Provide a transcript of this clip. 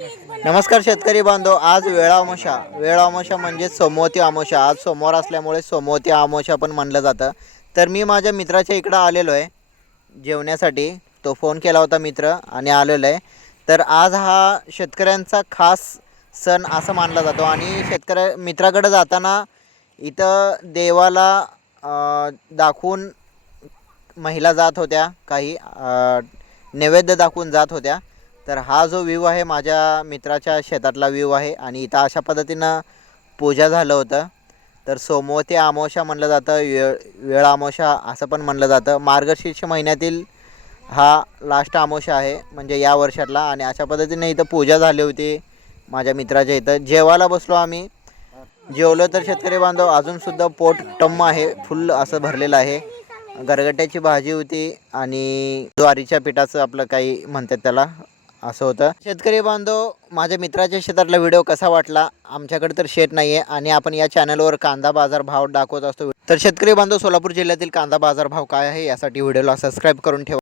नमस्कार शेतकरी बांधव आज वेळामोशा वेळामोशा म्हणजे सोमवती आमोशा आज सोमवार असल्यामुळे सोमवती आमोशा पण म्हणलं जातं. तर मी माझ्या मित्राच्या इकडं आलेलो आहे. जेवण्यासाठी. तो फोन केला होता मित्र आणि आलेलो आहे. तर आज हा शेतकऱ्यांचा खास सण असं मानला जातो. आणि शेतकऱ्या मित्राकडे जाताना इथं देवाला दाखवून महिला जात होत्या. काही नैवेद्य दाखवून जात होत्या. तर हा जो व्ह्यू आहे माझ्या मित्राच्या शेतातला व्ह्यू आहे आणि इथं अशा पद्धतीनं पूजा झालं होतं. तर सोमवती आमोशा म्हणलं जातं वेळ वेळ आमोशा असं पण म्हणलं जातं. मार्गशीर्ष महिन्यातील हा लास्ट आमोशा आहे म्हणजे या वर्षातला. आणि अशा पद्धतीने इथं पूजा झाली होती माझ्या मित्राच्या इथं. जेवायला बसलो आम्ही. जेवलं तर शेतकरी बांधव अजूनसुद्धा पोट टम्म आहे फुल असं भरलेलं आहे. गरगट्याची भाजी होती आणि ज्वारीच्या पिठाचं आपलं काही म्हणतात त्याला असं होतं. शेतकरी बांधव माझ्या मित्राच्या शेतातला व्हिडिओ कसा वाटला? आमच्याकडे तर शेत नाही आहे आणि आपण या चॅनलवर कांदा बाजार भाव दाखवत असतो. तर शेतकरी बांधव सोलापूर जिल्ह्यातील कांदा बाजार भाव काय आहे? यासाठी व्हिडिओला सबस्क्राईब करून ठेवा.